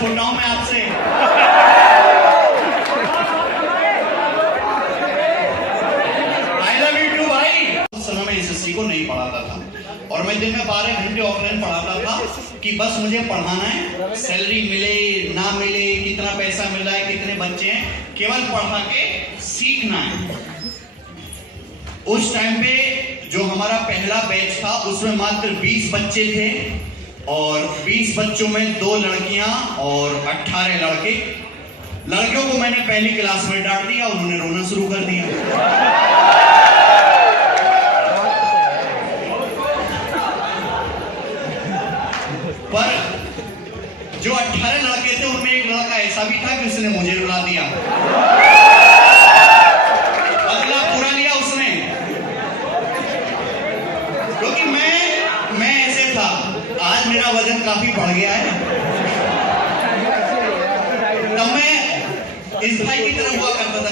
छोटा हूं मैं आपसे। आई लव यू टू भाई। उस समय मैं एसएससी को नहीं पढ़ाता था और मैं दिन में 12 घंटे ऑफलाइन पढ़ाता था कि बस मुझे पढ़ाना है, सैलरी मिले ना मिले, कितना पैसा मिल रहा है, कितने बच्चे हैं, केवल पढ़ा के सीखना है। उस टाइम पे जो हमारा पहला बैच था उसमें मात्र 20 बच्चे थे और 20 बच्चों में 2 लड़कियां और 18 लड़के। लड़कियों को मैंने पहली क्लास में डांट दिया, उन्होंने रोना शुरू कर दिया। पर जो 18 लड़के थे उनमें एक लड़का ऐसा भी था कि उसने मुझे रुला दिया, बदला पूरा लिया उसने, क्योंकि मैं ऐसे था। आज मेरा वजन काफी बढ़ गया है, तब मैं इस भाई की तरह हुआ करता था।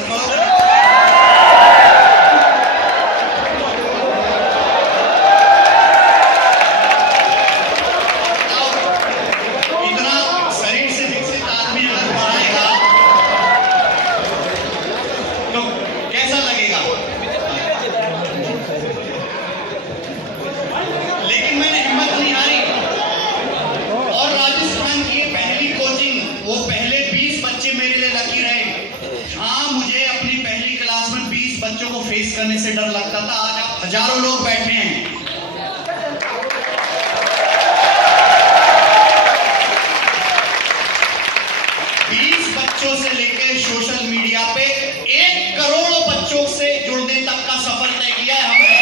बच्चों को फेस करने से डर लगता था। आज आप हजारों लोग बैठे हैं। बच्चों से लेकर सोशल मीडिया पे 1 करोड़ बच्चों से जुड़ने तक का सफर तय किया है हमने।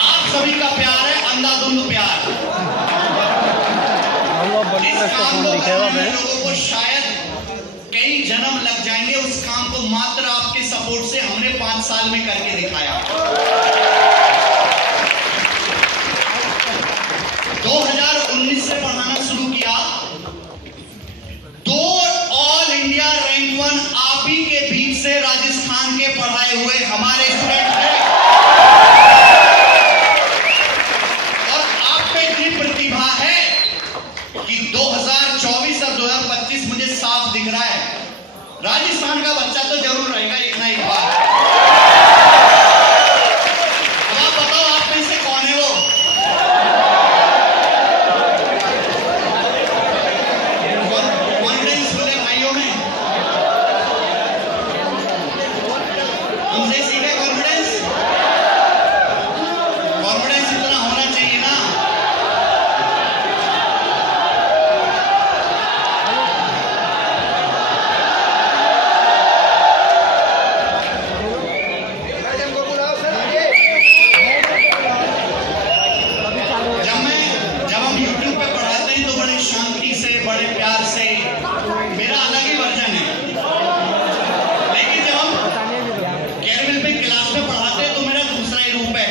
आप सभी का प्यार है, अंधाधुंध प्यार। इस काम को करने में लोगों को शायद कई जन्म लग जाएंगे। उस काम को मात्र आपके सपोर्ट से हमने 5 साल में करके दिखाया। 2019 से पढ़ाना शुरू किया। 2 ऑल इंडिया रैंक 1 आप ही के बीच से राजस्थान के पढ़ाए हुए हमारे स्टूडेंट हैं और आप में इतनी प्रतिभा है कि 2024 और 2025 मुझे साफ दिख रहा है, राजस्थान का बच्चा तो जरूर रहेगा एक ना एक बार। अब आप बताओ आप में से कौन है वो? कॉन्फिडेंस बोले भाइयों में, हमसे सीधे कॉन्फिडेंस इतना होना चाहिए ना। जब हम YouTube पे पढ़ाते हैं तो बड़े शांति से, बड़े प्यार से, मेरा अलग ही वर्जन है। लेकिन जब हम केरविल पे क्लास में पढ़ाते हैं तो मेरा दूसरा ही रूप है।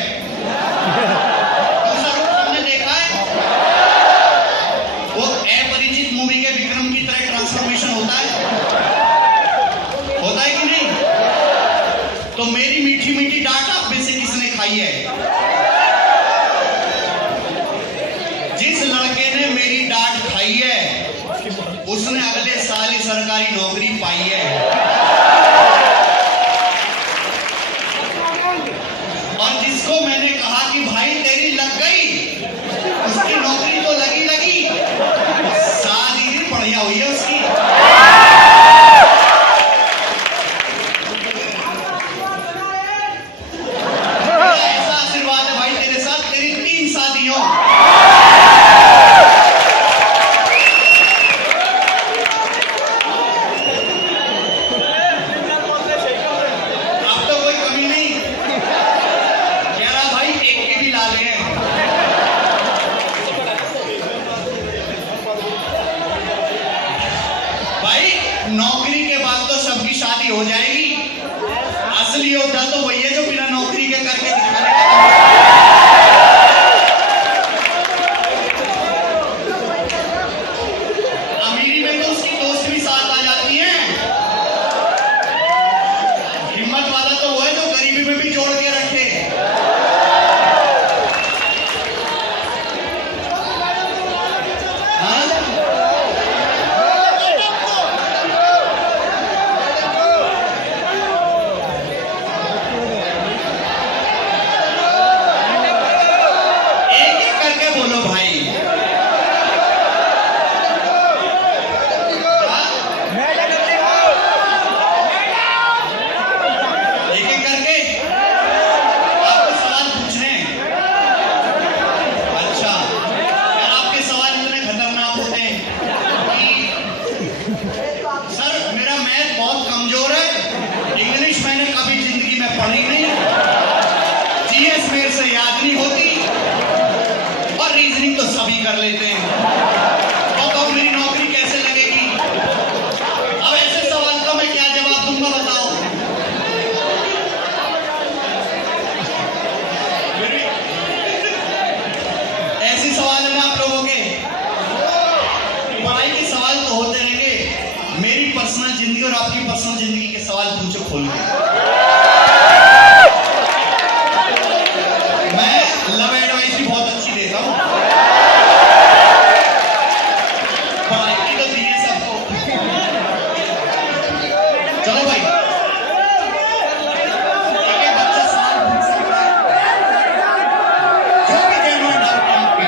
दूसरा रूप हमने देखा है, वो अपरिचित मूवी के विक्रम की तरह ट्रांसफॉर्मेशन होता है कि नहीं? तो मेरी मीठी मीठी डांट आप में से किसने खाई है? जिस लड़के ने मेरी डांट खाई है उसने अगले साल ही सरकारी नौकरी पाई है। और जिसको मैंने कहा कि भाई तेरी लग गई, उसकी नौकरी तो लगी, शादी भी बढ़िया हुई है उसकी। ऐसा आशीर्वाद है भाई तेरे साथ, तेरी 3 शादियों। कर लेते हैं, तो मेरी नौकरी कैसे लगेगी? अब ऐसे सवाल का मैं क्या जवाब दूंगा बताओ? ऐसे सवाल है ना आप लोगों के? पढ़ाई के सवाल तो होते रहेंगे, मेरी पर्सनल जिंदगी और आपकी पर्सनल जिंदगी के सवाल पूछो खोल के। मैं लव एडवाइस भी बहुत अच्छी देता हूं, पढ़ाई की तो दी है सबको। चलो भाई, एक बच्चा सवाल पूछ सकता है, जो भी जेन्युइन डाउट है आपके,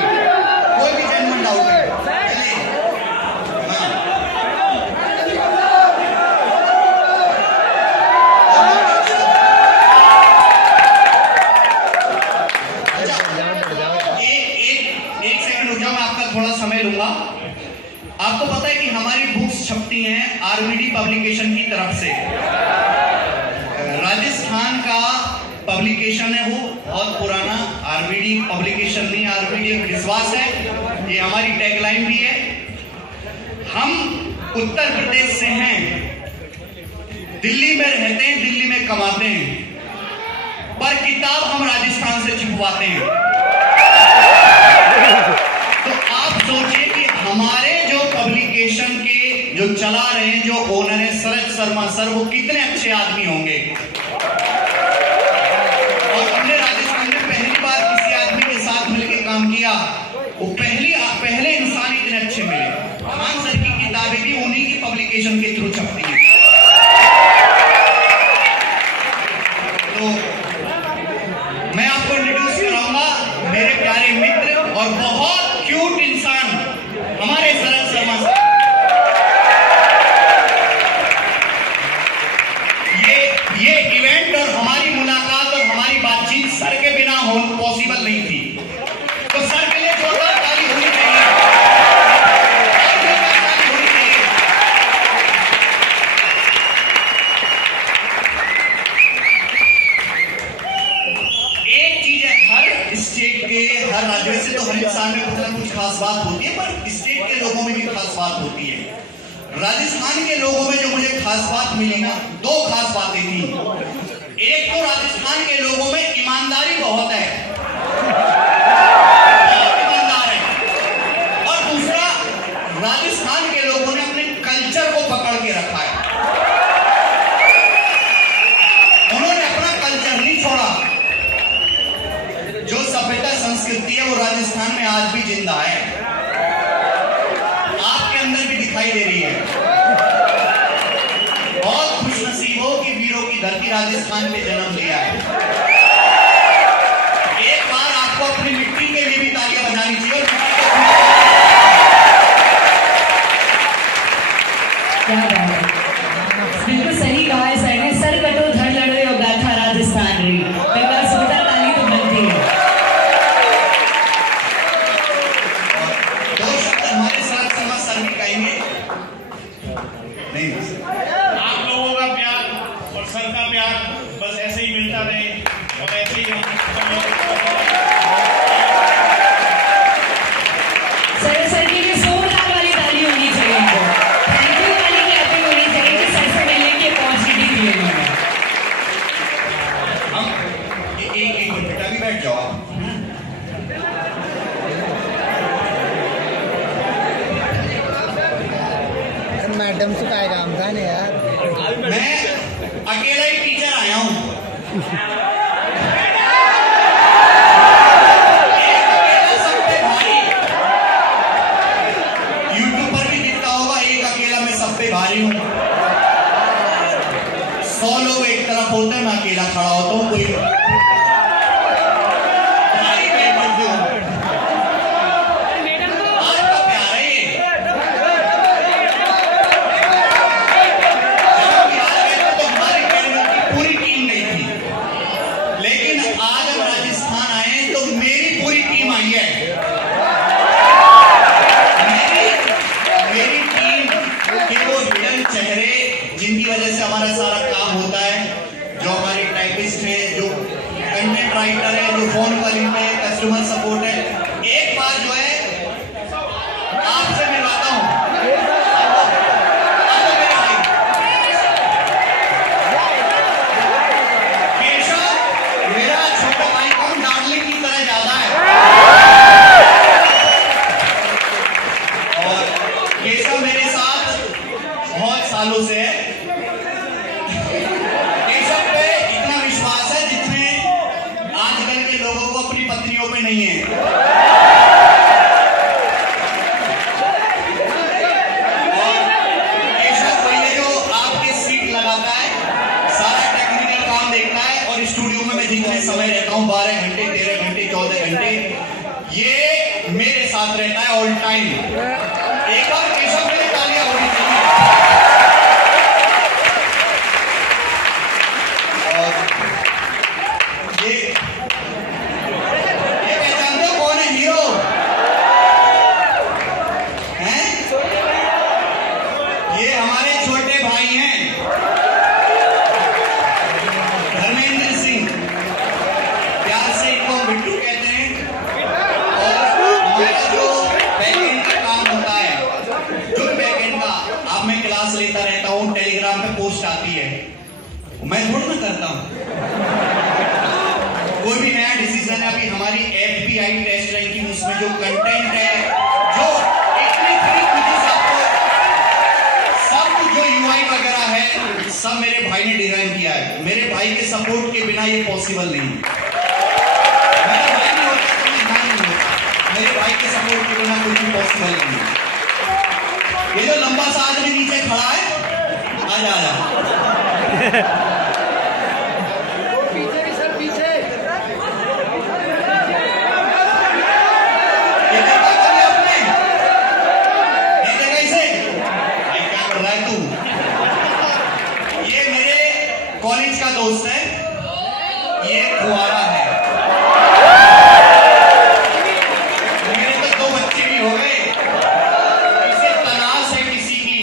कोई भी जेन्युइन डाउट है, चलिए। हाँ, एक सेकंड रुक जाओ, मैं आपका थोड़ा समय लूंगा। आपको पता है कि हमारी बुक्स छपती हैं आरबीडी पब्लिकेशन की तरफ से। राजस्थान का पब्लिकेशन है, वो बहुत पुराना, आरबीडी पब्लिकेशन नहीं, आरबीडी एक विश्वास है, ये हमारी टैगलाइन भी है। हम उत्तर प्रदेश से हैं, दिल्ली में रहते हैं, दिल्ली में कमाते हैं, पर किताब हम राजस्थान से छिपवाते हैं। तो आप सोचिए कि हमारे जो पब्लिकेशन के जो चला रहे हैं, जो ओनर है शरद शर्मा सर, वो कितने अच्छे आदमी होंगे। और हमने राजस्थान में पहली बार किसी आदमी के साथ मिलकर काम किया, वो पहले इंसान इतने अच्छे मिले। खान सर की किताबें भी उन्हीं की पब्लिकेशन के थ्रू छपती हैं। तो मैं आपको इंट्रोड्यूस कराऊंगा, मेरे प्यारे मित्र और बहुत क्यूट इंसान हमारे शरद शर्मा सर। ये इवेंट और हमारी मुलाकात और हमारी बातचीत सर के बिना पॉसिबल नहीं थी। तो सर के लिए जोरदार ताली होनी चाहिए, ताली होनी चाहिए। एक चीज है, हर स्टेट के हर राज्य से, तो हर इंसान में कुछ ना कुछ खास बात होती है, पर स्टेट के लोगों में भी खास बात होती है। राजस्थान के लोगों में जो मुझे खास बात मिली ना, दो खास बातें थी। एक तो राजस्थान के लोगों में ईमानदारी बहुत है, बहुत ईमानदार है। और दूसरा, राजस्थान के लोगों ने अपने कल्चर को पकड़ के रखा है, उन्होंने अपना कल्चर नहीं छोड़ा। जो सभ्यता संस्कृति है वो राजस्थान में आज भी जिंदा है, आपके अंदर भी दिखाई दे रही है। बहुत खुशनसीब हो कि वीरों की धरती राजस्थान में जन्म लिया है। एक बार आपको अपनी मिट्टी के लिए भी तालियां बजानी चाहिए। क्या बात है, बिल्कुल सही कहा है सर ने। सर कटो धड़ लड़ो यो गाथा राजस्थान रही, बेकार सुंदर ताली तो बनती है। दो शब्द हमारे साथ शर्मा सर भी कहेंगे। नहीं, आप लोगों का प्यार और सर का प्यार बस ऐसे ही मिलता रहे और ऐसे ही हम सर के लिए जोरदार वाली ताली होनी चाहिए, इनको थैंक यू वाली क्लैपिंग होनी चाहिए कि सर से मिलने की अपॉर्चुनिटी दी है उन्होंने। हम एक मिनट बेटा भी बैठ जाओ आप। मैडम से काय काम था ना यार। मैं अकेला ही टीचर आया हूं, सब पे भारी। यूट्यूब पर भी दिखता होगा, एक अकेला मैं सब पे भारी हूं। 100 लोग एक तरफ होते हैं, मैं अकेला खड़ा होता हूं, कोई भारी मैं पढ़ती हूं। आपका प्यार है ये। जब हम बिहार गए थे तो हमारी कैडर की पूरी टीम गई थी। है ऑल टाइम। एक बार केशव के लिए तालियां होनी चाहिए। और ये पहचानते हो कौन है हीरो? हैं? ये हमारे छोटे भाई हैं, धर्मेंद्र सिंह, प्यार से इनको बिट्टू कहते हैं। और हमारा जो बैकएंड का काम होता है, जो बैकएंड का, अब मैं क्लास लेता रहता हूँ, टेलीग्राम पे पोस्ट आती है, मैं थोड़ा ना करता हूँ। कोई भी नया डिसीजन है, अभी हमारी FBI टेस्ट रैंकिंग, उसमें जो कंटेंट है, जो इतनी चीजें आपको सब जो UI वगैरह है, सब मेरे भाई ने डिजाइन किया है। मेरे भाई के सपोर्ट के बिना ये पॉसिबल नहीं है। मेरा भाई नहीं होता तो मैं यहाँ नहीं होता। मेरे भाई के सपोर्ट के बिना कुछ भी पॉसिबल नहीं है। ये जो लंबा सा आदमी नीचे खड़ा है, आजा आजा। ये देखा कभी आपने? ये देखा इसे? भाई क्या कर रहा है तू? ये मेरे कॉलेज का दोस्त है, ये कुआरा है। मेरे तो 2 बच्चे भी हो गए, इसे तलाश है किसी की।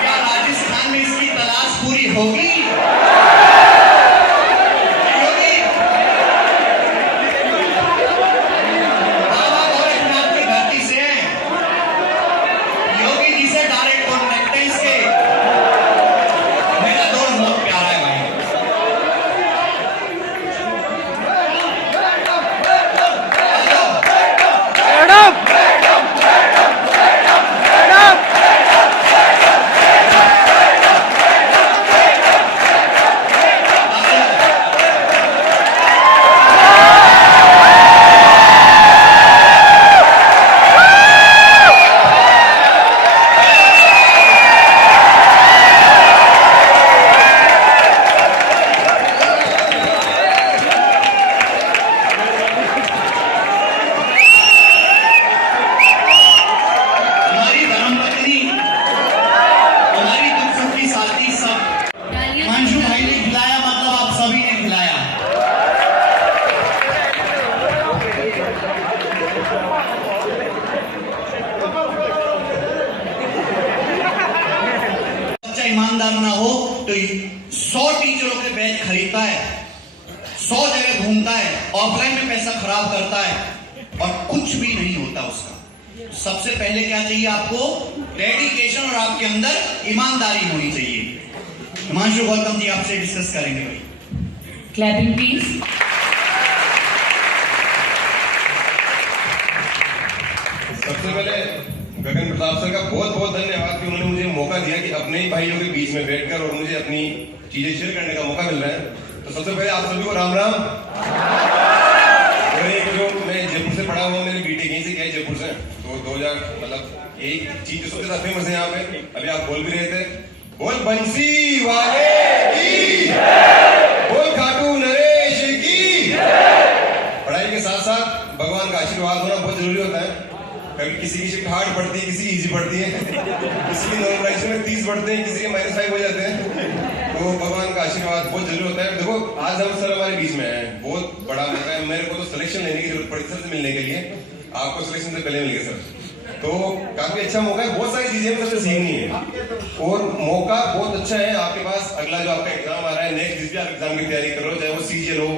क्या राजस्थान में इसकी तलाश पूरी होगी? नहीं होगी? बाबा गोरखनाथ की धरती से हैं, योगी जी से डायरेक्ट कॉन्टेक्ट है इसके। मेरा दोस्त बहुत प्यारा है भाई। हमारी धर्मपत्नी, हमारी दुख सुख की साथी, सब हिमांशु भाई ने खिलाया, मतलब आप सभी ने खिलाया। बच्चा ईमानदार ना हो तो 100 टीचरों के बैच खरीदता है, 100 जगह घूमता है, ऑफलाइन में पैसा खराब करता है और कुछ भी नहीं होता उसका। सबसे पहले क्या चाहिए आपको? डेडिकेशन, और आपके अंदर ईमानदारी होनी चाहिए। हिमांशु गौतम जी आपसे डिस्कस करेंगे भाई। Clapping please. सबसे पहले गगन प्रताप सर का बहुत बहुत धन्यवाद कि उन्होंने मुझे मौका दिया कि अपने ही भाइयों के बीच में बैठकर और मुझे अपनी चीजें शेयर करने का मौका मिल रहा है। तो सबसे पहले आप सभी को राम राम। और एक जो मैं जयपुर से पढ़ा हुआ, मेरी बीटेक यहीं से किया है, जयपुर से। तो 2000 मतलब एक चीज जो सबसे ज्यादा फेमस है यहाँ पे, अभी आप बोल भी रहे थे, बोल बंसी वाले की, बोल खाटू नरेश की। पढ़ाई के साथ साथ भगवान का आशीर्वाद होना बहुत जरूरी होता है। कभी किसी की शिफ्ट हार्ड पड़ती है, किसी की इजी पड़ती है, किसी की नॉर्मलाइजेशन में 30 बढ़ते हैं, किसी के -5 हो जाते हैं। तो भगवान का आशीर्वाद बहुत जरूरी होता है। देखो आज हम सर हमारे बीच में है, बहुत बड़ा मौका है। मेरे को तो सिलेक्शन लेने की जरूरत पड़ी सर से मिलने के लिए, आपको सिलेक्शन से पहले मिल गया सर। तो काफी अच्छा मौका है, बहुत सारी चीजें सबसे सीखनी है और मौका बहुत अच्छा है आपके पास। अगला जो आपका एग्जाम आ रहा है, नेक्स्ट जिस भी आप एग्जाम की तैयारी कर रहे हो, चाहे वो CGL हो,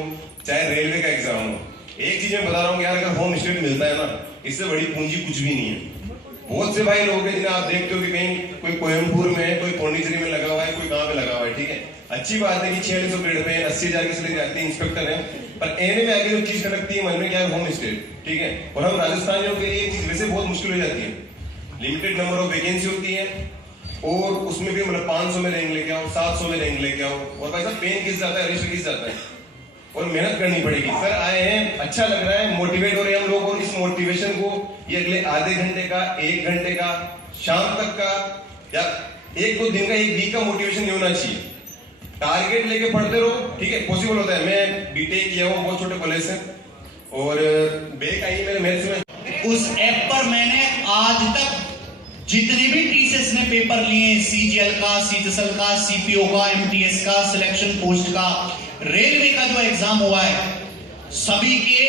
चाहे रेलवे का एग्जाम हो, एक चीज मैं बता रहा हूँ यार, अगर होम स्टेट मिलता है ना, इससे बड़ी पूंजी कुछ भी नहीं है। बहुत से भाई लोग हैं जिन्हें आप देखते हो कि कहीं कोई कोयम्बटूर में, कोई पौंडीचेरी में लगा हुआ है, कोई कहाँ पे लगा हुआ है, ठीक है। अच्छी बात है कि 4600 ग्रेड पे 80,000 की सैलरी आती है, इंस्पेक्टर है, पर एने में आगे जो चीज लगती है मन में क्या है, होम स्टेट, ठीक है। और हम राजस्थानियों के लिए ये चीज वैसे बहुत मुश्किल हो जाती है। लिमिटेड नंबर ऑफ वैकेंसी होती है और उसमें भी मतलब 500 में रैंक लेके आओ, 700 में रैंक लेके आओ, और भाई साहब पेन किस जाता है, रजिस्टर किस जाता है, और मेहनत करनी पड़ेगी। सर आए हैं, अच्छा लग रहा है, मोटिवेट हो रहे हैं हम लोग, और इस मोटिवेशन को ये अगले आधे घंटे का, 1 घंटे का, शाम तक का, या 1-2 दिन का, 1 वीक का मोटिवेशन नहीं होना चाहिए। टारगेट लेके पढ़ते रहो, ठीक है, पॉसिबल होता है। मैं बीटेक किया हूँ बहुत छोटे कॉलेज से, और बैक आई मेरे मैथ्स में। उस ऐप पर मैंने आज तक जितने भी टीसीएस ने पेपर लिए, सीजीएल का, सीजीएल का, सीपीओ का, एमटीएस का, सिलेक्शन पोस्ट का, रेलवे का जो एग्जाम हुआ है, सभी के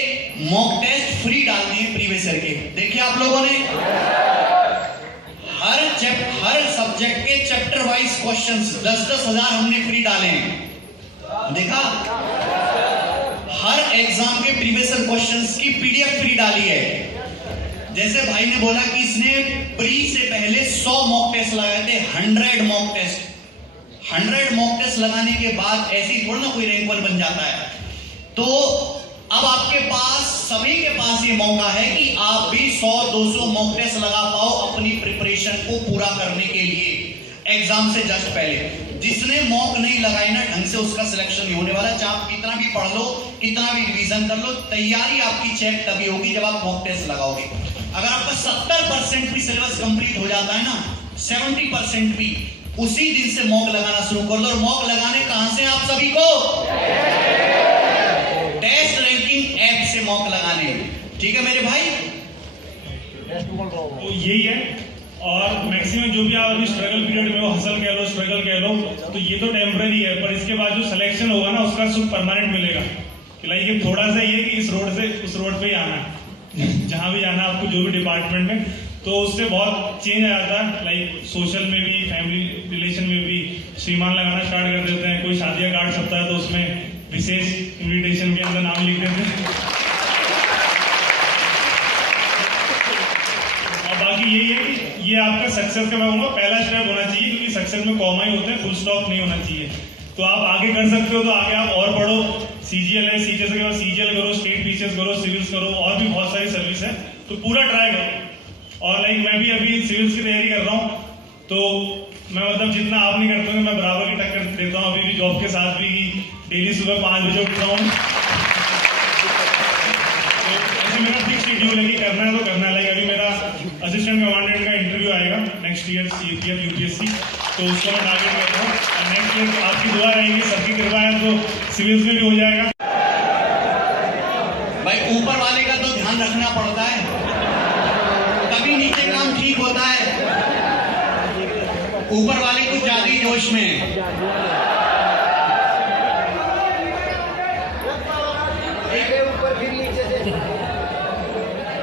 मॉक टेस्ट फ्री डाल दिए प्रीवियस ईयर के। देखिए आप लोगों ने हर सब्जेक्ट के चैप्टर वाइज क्वेश्चंस 10-10 हजार हमने फ्री डाले हैं। देखा, हर एग्जाम के प्रीवियस ईयर क्वेश्चंस की पीडीएफ फ्री डाली है। जैसे भाई ने बोला कि इसने प्री से पहले 100 मॉक टेस्ट लगाए थे, 100 मॉक टेस्ट। 100 मॉक टेस्ट लगाने के बाद ऐसी थोड़ा ना कोई रैंक 1 बन जाता है। तो अब आपके पास, सभी के पास ये मौका है कि आप भी 100-200 मॉक टेस्ट लगा पाओ अपनी प्रिपरेशन को पूरा करने के लिए एग्जाम से जस्ट पहले। जिसने मॉक नहीं लगाई ना ढंग से, उसका सिलेक्शन नहीं होने वाला। चाहे आप कितना भी पढ़ लो, कितना भी रिवीजन कर लो, तैयारी आपकी चेक तभी होगी जब आप मॉक टेस्ट लगाओगे। अगर आपका 70% भी सिलेबस कंप्लीट हो जाता है ना, 70% भी, उसी दिन से मॉक लगाना शुरू कर लो। और मॉक लगाने कहां से आप सभी को? टेस्ट रैंकिंग ऐप से मॉक लगाने। ठीक है मेरे भाई? तो यही है। और मैक्सिमम जो भी आप अभी स्ट्रगल पीरियड में हो, हसल कह लो, स्ट्रगल कह लो, तो ये तो टेम्पररी है, पर इसके बाद जो सिलेक्शन होगा ना, उसका सुख परमानेंट मिलेगा। कि लाइक ये थोड़ा सा ये कि इस रोड से उस रोड पे ही आना है, जहां भी जाना आपको, जो भी डिपार्टमेंट में, तो उससे बहुत चेंज आ जाता है। लाइक सोशल में भी, फैमिली रिलेशन में भी श्रीमान लगाना स्टार्ट कर देते हैं। कोई शादी का कार्ड छपता है तो उसमें विशेष इनविटेशन के अंदर नाम लिख देते हैं। और बाकी यही है कि ये आपका सक्सेस का, मैं कहूँगा, पहला स्टेप होना चाहिए, क्योंकि सक्सेस में कॉमा ही होते हैं, फुल स्टॉप नहीं होना चाहिए। तो आप आगे कर सकते हो, तो आगे आप और पढ़ो। सीजीएल है, सीजीएल के बाद सीजीएल करो, स्टेट पीसीएस करो, सिविल्स करो, और भी बहुत सारी सर्विस है, तो पूरा ट्राई करो। और लाइक मैं भी अभी सिविल्स की तैयारी कर रहा हूँ, तो मैं मतलब जितना आप नहीं करते हो, मैं बराबर की टक्कर देता हूँ। अभी भी जॉब के साथ भी डेली सुबह 5 बजे उठता हूँ। ऐसे मेरा फिक्स शेड्यूल है कि करना है तो करना है। लाइक अभी मेरा असिस्टेंट कमांडेंट का इंटरव्यू आएगा नेक्स्ट ईयर, सीपीएफ यूपीएससी, तो उसको मैं टारगेट करता हूँ। और नेक्स्ट ईयर आपकी दुआ रहेगी, सबकी कृपा है तो सिविल्स में भी हो जाएगा। भाई ऊपर वाले का तो ध्यान रखना पड़ता है, तभी नीचे काम ठीक होता है। ऊपर वाले कुछ ज्यादा ही जोश में है।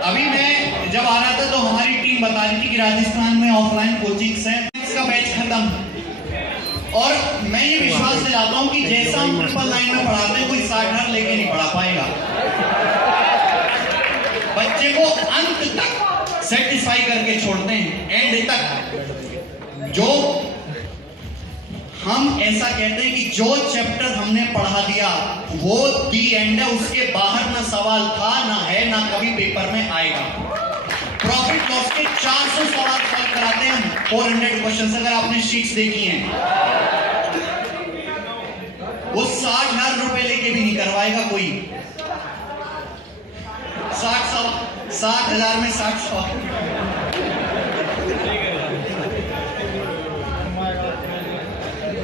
अभी मैं जब आ रहा था तो हमारी टीम बता रही थी कि राजस्थान में ऑफलाइन कोचिंग्स हैं, इसका बैच खत्म। और मैं ये विश्वास दिलाता हूं कि जैसा हम ट्रिपल 9 में पढ़ाते हैं, कोई 60,000 लेके नहीं पढ़ा पाएगा। बच्चे को अंत तक सेटिस्फाई करके छोड़ते हैं, एंड तक। जो हम ऐसा कहते हैं कि जो चैप्टर हमने पढ़ा दिया वो दी एंड है, उसके बाहर ना सवाल था, ना है, ना कभी पेपर में आएगा। प्रॉफिट लॉस के 400 सवाल सॉल्व कराते हैं हम, 400 क्वेश्चन, अगर आपने शीट्स देखी हैं। वो 60,000 रुपए लेके भी नहीं करवाएगा कोई। 60,000 में 60 सवाल।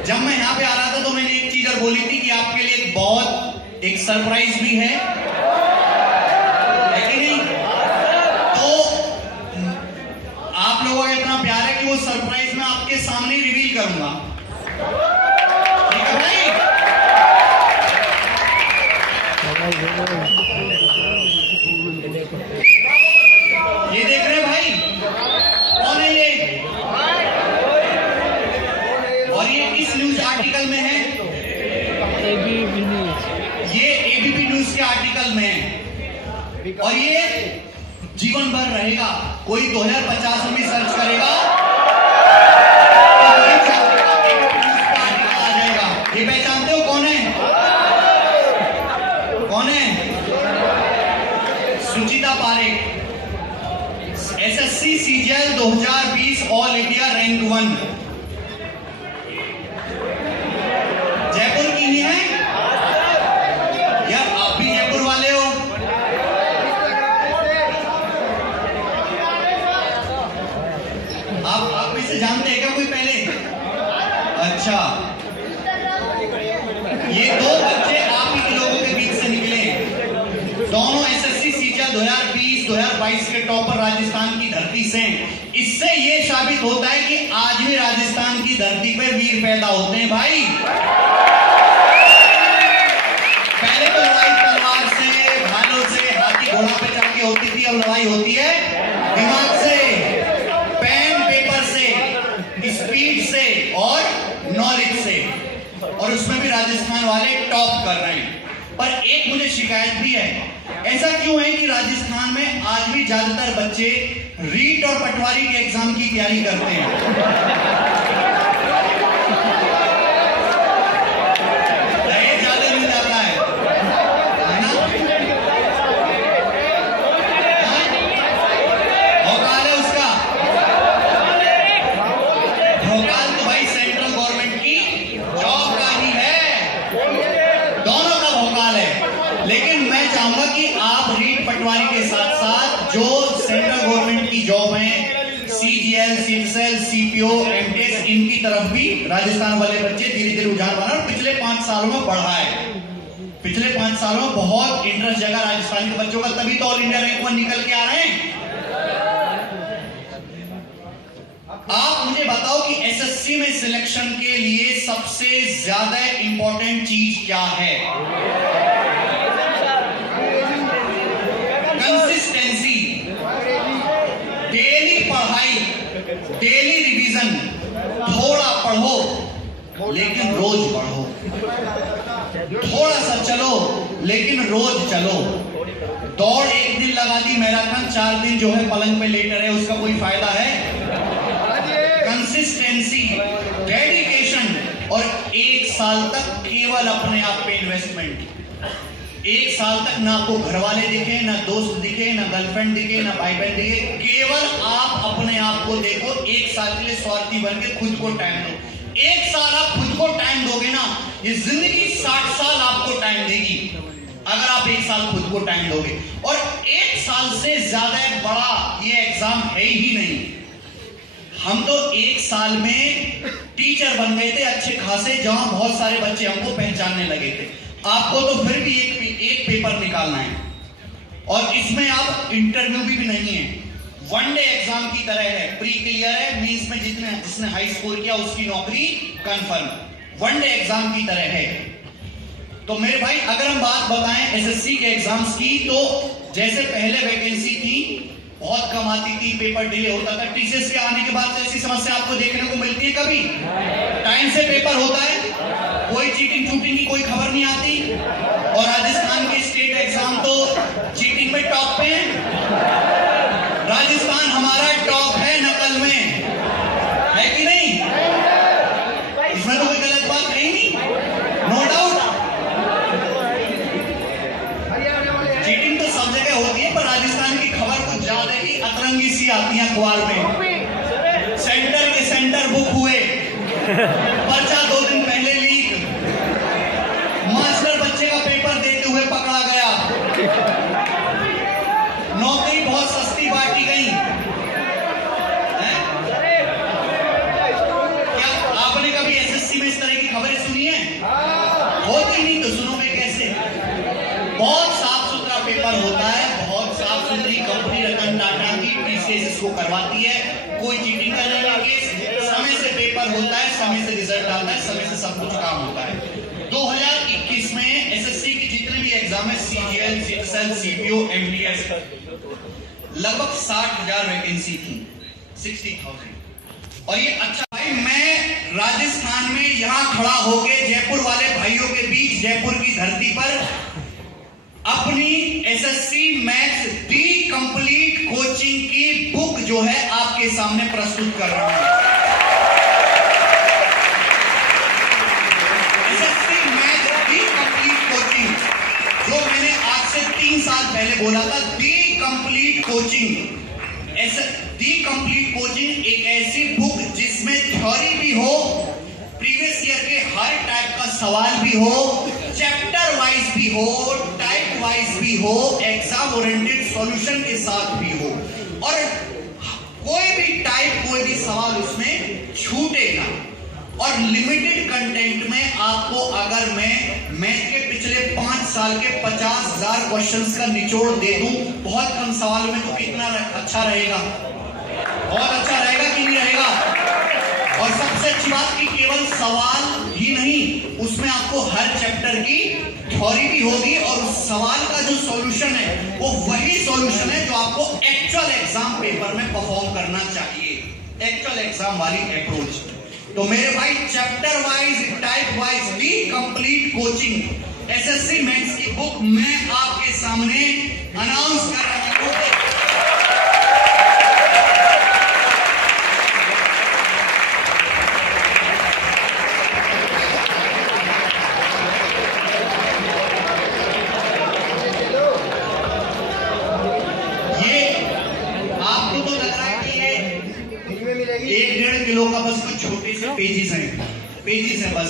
जब मैं यहाँ पे आ रहा था तो मैंने एक चीज और बोली थी कि आपके लिए एक सरप्राइज भी है कि नहीं? तो आप लोगों का इतना प्यार है कि वो सरप्राइज मैं आपके सामने रिवील करूंगा। ठीक है भाई? ये देख रहे हैं भाई, कौन है ये? और ये किस न्यूज आर्टिकल में है? ABP news. ये एबीपी न्यूज के आर्टिकल में है, और ये जीवन भर रहेगा। कोई 2050 में भी सर्च करेगा तो वही आर्टिकल आ जाएगा। ये पहचानते हो कौन है? कौन है? Suchita Parekh, SSC CGL 2020 all India rank 1, Jaipur की ही है। यार आप भी जयपुर वाले हो? आप में से जानते हैं क्या कोई पहले? अच्छा, ये 2 बच्चे आप ही लोगों के बीच से निकले हैं। दोनों एसएससी सीजीएल 2020-2022 के टॉप पर राजस्थान की धरती से, इससे ये साबित होता है कि आज भी राजस्थान की धरती पर वीर पैदा होते हैं भाई। पहले तो लड़ाई तलवार से, भालों से, हाथी घोड़ा पे चढ़ के होती थी, अब लड़ाई होती है दिमाग से, पेन पेपर से, स्पीड से और नॉलेज से, और उसमें भी राजस्थान वाले टॉप कर रहे हैं। पर एक मुझे शिकायत भी है, ऐसा क्यों है कि राजस्थान में आज भी ज्यादातर बच्चे रीट और पटवारी के एग्जाम की तैयारी करते हैं? दहेज ज्यादा मिल जाता है ना? भोकाल है उसका, भोकाल तो भाई सेंट्रल गवर्नमेंट की जॉब का ही है, दोनों का भोकाल है। लेकिन मैं चाहूंगा कि आप रीट पटवारी के साथ साथ जो सेंट्रल गवर्नमेंट की जॉब है, CGL, CITSEL, CPO, MTS, इनकी तरफ भी राजस्थान वाले बच्चे धीरे धीरे रुझान बना और पिछले 5 सालों में बढ़ा है। पिछले 5 सालों में बहुत इंटरेस्ट जगह राजस्थान के बच्चों का, तभी तो ऑल इंडिया रैंक 1 निकल के आ रहे हैं। आप मुझे बताओ कि SSC में सिलेक्शन के लिए सबसे ज्यादा इंपॉर्टेंट चीज क्या है? कंसिस्टेंसी, डेली पढ़ाई, डेली रिवीजन, थोड़ा पढ़ो लेकिन रोज पढ़ो, थोड़ा सा चलो लेकिन रोज चलो। दौड़ एक दिन लगा दी मैराथन, 4 दिन जो है पलंग पे लेटे रहे, उसका कोई फायदा है? कंसिस्टेंसी, डेडिकेशन और 1 साल तक केवल अपने आप पे इन्वेस्टमेंट। 1 साल तक ना आपको घर वाले दिखे, ना दोस्त दिखे, ना गर्लफ्रेंड दिखे, ना भाई बहन दिखे, केवल आप अपने आप को देखो। 1 साल के लिए स्वार्थी बन के खुद को टाइम दो। 1 साल आप खुद को टाइम दोगे ना, ये जिंदगी 60 साल आपको टाइम देगी अगर आप 1 साल खुद को टाइम दोगे। और 1 साल से ज्यादा बड़ा ये एग्जाम है ही नहीं। हम तो 1 साल में टीचर बन गए थे अच्छे खासे, जहां बहुत सारे बच्चे हमको पहचानने लगे थे। आपको तो फिर भी एक पेपर निकालना है, और इसमें आप इंटरव्यू भी नहीं है, 1 डे एग्जाम की तरह है। प्री क्लियर है, मींस में जिसने हाई स्कोर किया उसकी नौकरी कंफर्म। 1 डे एग्जाम की तरह है। तो मेरे भाई अगर हम बात बताएं SSC के एग्जाम्स की, तो जैसे पहले वैकेंसी थी बहुत कम आती थी, पेपर डिले होता था। टीसीएस के आने के बाद ऐसी समस्या आपको देखने को मिलती है कभी? टाइम से पेपर होता है, कोई चीटिंग चूटिंग की कोई खबर नहीं आती, और राजस्थान के स्टेट एग्जाम तो चीटिंग में टॉप पे है। राजस्थान हमारा टॉप है नकल में, है कि नहीं? इसमें तो कोई गलत बात है नहीं, नो डाउट। चीटिंग तो सब जगह होती है, पर राजस्थान की खबर कुछ ज्यादा ही अतरंगी सी आती है अखबार में। सेंटर के सेंटर बुक हुए, पर्चा 2 दिन पहले लीक, मास्टर बच्चे का पेपर देते हुए पकड़ा गया, नौकरी बहुत सस्ती बांटी गई। क्या आपने कभी SSC में इस तरह की खबरें सुनी है? होती नहीं तो सुनोगे कैसे? बहुत साफ सुथरा पेपर होता है, बहुत साफ सुथरी कंपनी रतन टाटा की TCS इसको करवाती है, कोई चीटिंग करने का केस, समय से पेपर होता है, समय से रिजल्ट आता है, समय से सब कुछ काम होता है। 2021 में SSC की जितने भी एग्जाम है, CGL, CITSEL, CPO, MTS, लगभग 60,000 वैकेंसी थी, 60,000। और ये अच्छा भाई, मैं राजस्थान में यहां खड़ा होके जयपुर वाले भाइयों के बीच, जयपुर की धरती पर अपनी SSC मैथ्स दी कंप्लीट कोचिंग की बुक जो है आपके सामने प्रस्तुत कर रहा हूं। SSC मैथ्स दी कंप्लीट कोचिंग, जो मैंने आज से 3 साल पहले बोला था, दी कंप्लीट कोचिंग। दी कंप्लीट कोचिंग एक ऐसी बुक जिसमें थ्योरी भी हो, प्रीवियस ईयर के हर टाइप का सवाल भी हो, चैप्टर वाइज भी हो, टाइप वाइज भी हो, एग्जाम ओरिएंटेड सॉल्यूशन के साथ भी हो, और कोई भी टाइप, कोई भी सवाल उसमें छूटे ना। और लिमिटेड कंटेंट में आपको अगर मैं मैथ के पिछले 5 साल के 50,000 क्वेश्चंस का निचोड़ दे दूं बहुत कम सवाल में, तो कितना अच्छा रहेगा? बहुत अच्छा रहेगा कि नहीं रहेगा? और सबसे अच्छी बात कि केवल सवाल ही नहीं, उसमें आपको हर चैप्टर की थ्योरी भी होगी और उस सवाल का जो सॉल्यूशन है वो वही सॉल्यूशन है जो आपको एक्चुअल एग्जाम पेपर में परफॉर्म करना चाहिए, एक्चुअल एग्जाम वाली अप्रोच। तो मेरे भाई चैप्टर वाइज, टाइप वाइज भी कंप्लीट कोचिंग एसएससी मेंस की बुक मैं आपके सामने अनाउंस कर रहा हूं। किलो का बस कुछ छोटे से पेजेस हैं बस,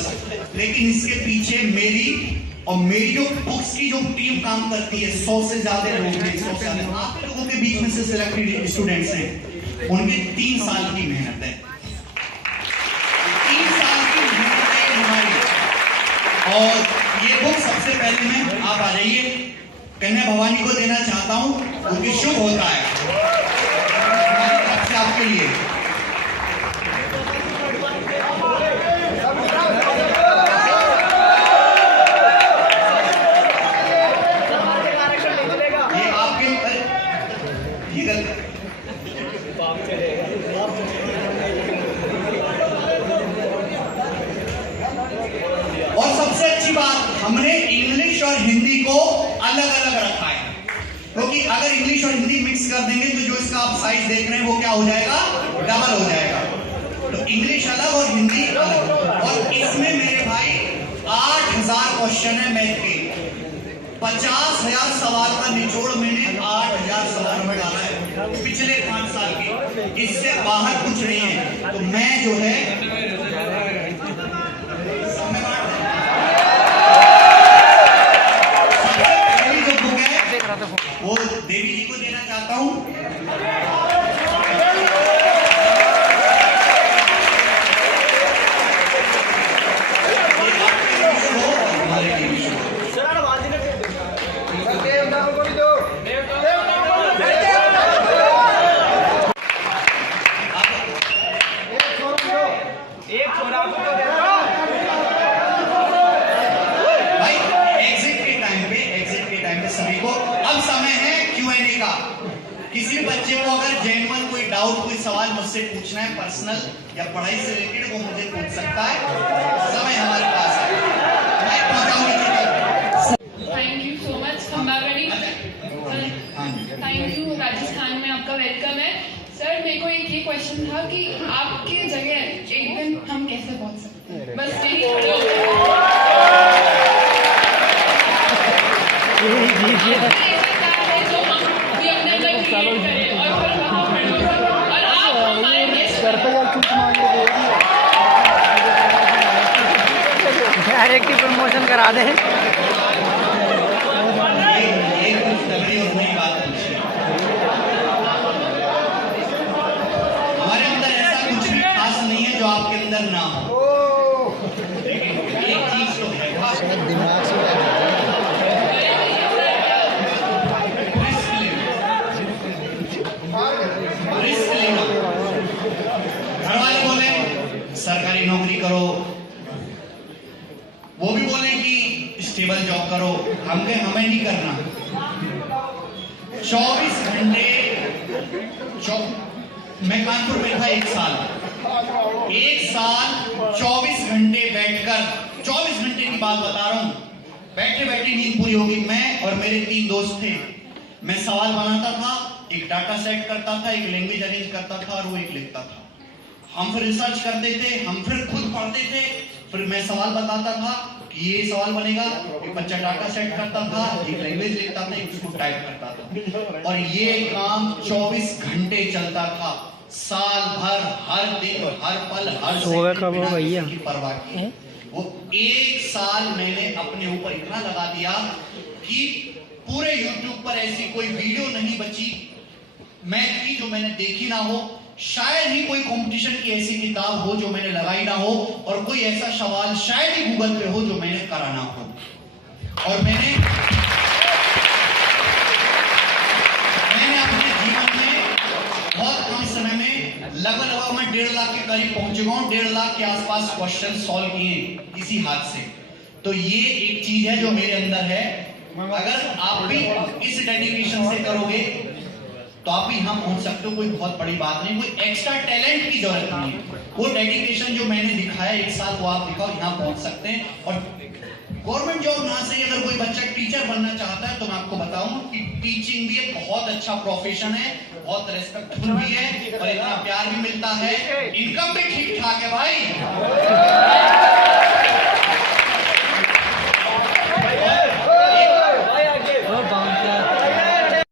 लेकिन इसके पीछे मेरी और मेरी जो बुक्स की जो टीम काम करती है, 100 से ज्यादा लोग हैं, 100 से ज्यादा आप लोगों के बीच में से सिलेक्टेड स्टूडेंट्स हैं, उनके 3 साल की मेहनत है, 3 साल की मेहनत है हमारी। और ये बुक सबसे पहले मैं, आप आ जाइए, कन्या भवानी को देना चाहता हूं क्योंकि शुभ होता है हमारी तरफ से आपके लिए। और सबसे अच्छी बात, हमने इंग्लिश और हिंदी को अलग अलग रखा है, क्योंकि अगर इंग्लिश और हिंदी मिक्स कर देंगे तो जो इसका आप साइज देख रहे हैं वो क्या हो जाएगा? डबल हो जाएगा। तो इंग्लिश अलग और हिंदी अलग। और इसमें मेरे भाई 8,000 क्वेश्चन है मैथ के, 50,000 सवाल का निचोड़ मैंने 8,000 सवाल में डाला है पिछले 5 साल के, इससे बाहर कुछ नहीं है। तो मैं जो है सबसे पहली जो बुक है वो देवी जी को देना चाहता हूं। सभी को अब समय है Q&A का। किसी बच्चे को अगर जेन्युइन कोई डाउट, कोई सवाल मुझसे पूछना है पर्सनल या पढ़ाई से रिलेटेड, वो मुझे पूछ सकता है, समय हमारे पास है। Thank you so much Khambagadi, thank you. Rajasthan में आपका वेलकम है सर। मेरे को एक ये क्वेश्चन था कि आपके जगह एक दिन हम कैसे पहुंच सकते हैं? बस यही खड़े हो डायरेक्ट प्रमोशन करा दे। हमारे अंदर ऐसा कुछ भी खास नहीं है जो आपके अंदर ना हो, लेकिन एक चीज तो है, दिमाग से रिस्क लेना। घर वाले बोले सरकारी नौकरी करो, वो भी बोले कि स्टेबल जॉब करो, हमें नहीं करना। 24 घंटे मैं कानपुर में था 1 साल 24 घंटे बैठकर, 24 घंटे की बात बता रहा हूं, बैठे बैठे नींद पूरी होगी। मैं और मेरे 3 दोस्त थे, मैं सवाल बनाता था, एक डाटा सेट करता था, एक लैंग्वेज अरेंज करता था और वो एक लिखता था। हम फिर रिसर्च करते थे, हम फिर खुद पढ़ते थे, फिर मैं सवाल बताता था कि ये सवाल बनेगा, एक बच्चा डाटा सेट करता था, एक लैंग्वेज लिखता था, एक उसको टाइप करता था, और ये काम 24 घंटे चलता था, साल भर, हर दिन, हर पल, हर सेकंड की परवाह की। वो 1 साल मैंने अपने ऊपर इतना लगा दिया कि पूरे YouTube पर ऐसी कोई वीडियो नहीं बची मैथ की जो मैंने देखी ना हो, शायद ही कोई कंपटीशन की ऐसी किताब हो जो मैंने लगाई ना हो, और कोई ऐसा सवाल शायद ही गूगल पे हो जो मैंने करा ना हो। और मैंने अपने जीवन में बहुत कम समय में लगभग मैं 1.5 लाख के करीब पहुंच चुका हूं। 1.5 लाख के आसपास क्वेश्चन सॉल्व किए इसी हाथ से। तो ये एक चीज है जो मेरे अंदर है। अगर आप भी इस डेडिकेशन से करोगे तो आप भी यहाँ पहुंच सकते हो। कोई बहुत बड़ी बात नहीं, कोई एक्स्ट्रा टैलेंट की जरूरत नहीं है। वो डेडिकेशन जो मैंने दिखाया 1 साल, वो आप दिखाओ, यहाँ पहुंच सकते हैं। और गवर्नमेंट जॉब ना से अगर कोई बच्चा टीचर बनना चाहता है तो मैं आपको बताऊं कि टीचिंग भी एक बहुत अच्छा प्रोफेशन है, बहुत रेस्पेक्टफुल भी है और इतना प्यार भी मिलता है, इनकम भी ठीक ठाक है भाई।